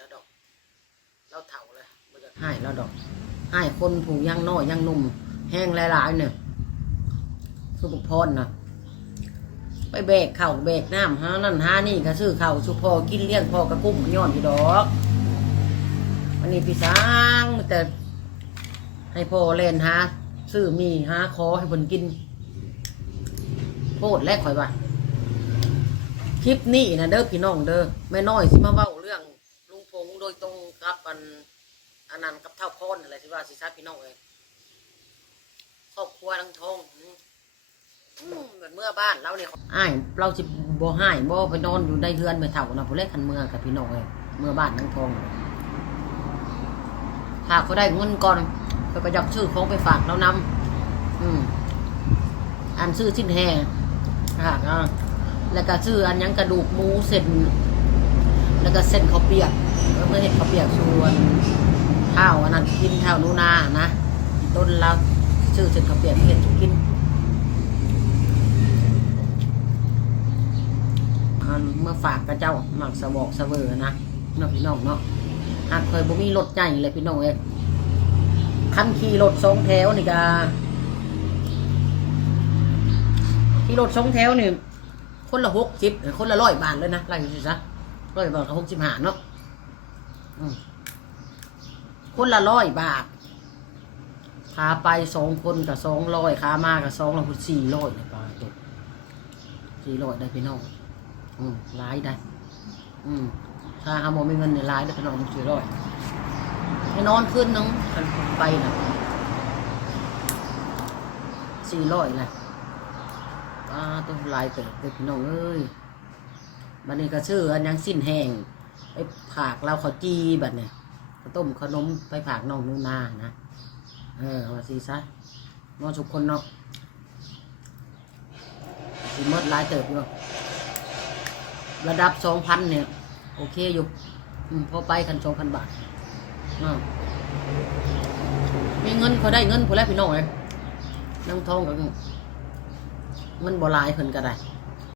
แล้วดอก เราเฒ่าเลยบ่อยากให้แล้วดอกให้คนผูกยังน้อยยังหนุ่ม แห้งหลายๆเนี่ยคือบุกพรนะไปแบกเข่าแบกน้ำหานั่นหานี่ก็ซื้อเข่าสุพอกินเลี้ยงพอกระกุ้มย้อนอยู่ดอกวันนี้พี่สางแต่ให้พ่อเล่นหาซื้อมีหาขอให้เพิ่นกินโพดแลกข่อยว่าคลิปนี้นะเด้อพี่น้องเด้อแม่น้อยสิมาเว้าเรื่อง งพงโดยตรงกับอันอันนั้นกับเท่าพรอะไรที่ว่าสิทราบพี่น้องเลยครอบครัวลังทองเหมือนเมื่อบ้านเราเนี่ยอ้ายเราสิบ่ให้บ่ไปนอนอยู่ในเฮือนไปเท่านะผู้เล็กคันเมืองกับพี่น้องเลยเมื่อบ้านลังทองถ้าเขาได้เงินก่อนก็ไปจับชื่อของไปฝากเรานำอืมอันซื้อสิ้นแห่ค่ะก็แล้วก็ซื้ออันยังกระดูกหมูเส้น แล้วก็เส้นข้าวเปียกเมื่อเห็นข้าวเปียกส่วนข้าวอันนั้นกินข้าวนูนานะต้นเราซื้อเส้นข้าวเปียกเห็ดกินอันเมื่อฝากกับเจ้าหมักสะบอกสเวอนะนพี่น้องเนาะหากเคยบ่มีรถใหญ่เลยพี่น้องเอ้คันขี่รถสองแถวนี่กาขี่รถสองแถวนี่คนละหกสิบคนละร้อยบาทเลยนะไรสิซะ ร้อยบาทกับหกสิบห้าเนาะอืมคนละร้อยบาทขาไปสองคนกับสองร้อยขามากับสองเราคุณสี่ร้อยเลยปลาตกสี่ร้อยได้พี่น้องอืมร้ายได้ อืมถ้าหาโมไมีเงินในร้ายได้พี่น้องมันสี่ร้อยให้นอนขึ้นนึงไปนะสี่ร้อยนะอ่าต้องลายเติบเลยพี่น้องเอ้ย บันนี้ก็ชื่ออันยังสิ้นแห้งไปผากเราเขาจีบัดเนี่ยข้าวต้มขนมไปผากน้องนูนานะเออว่าสีซะน้อนสุกคนเนาะสิมดลายเติบอยู่ระดับสองพันเนี่ย โอเคอยู่พอไปคันสองพันบาทมีเงินพอได้เงินพอแล้วพี่น้องเลยนั่งทองกับเงินบ่ลายเพิ่นก็ได้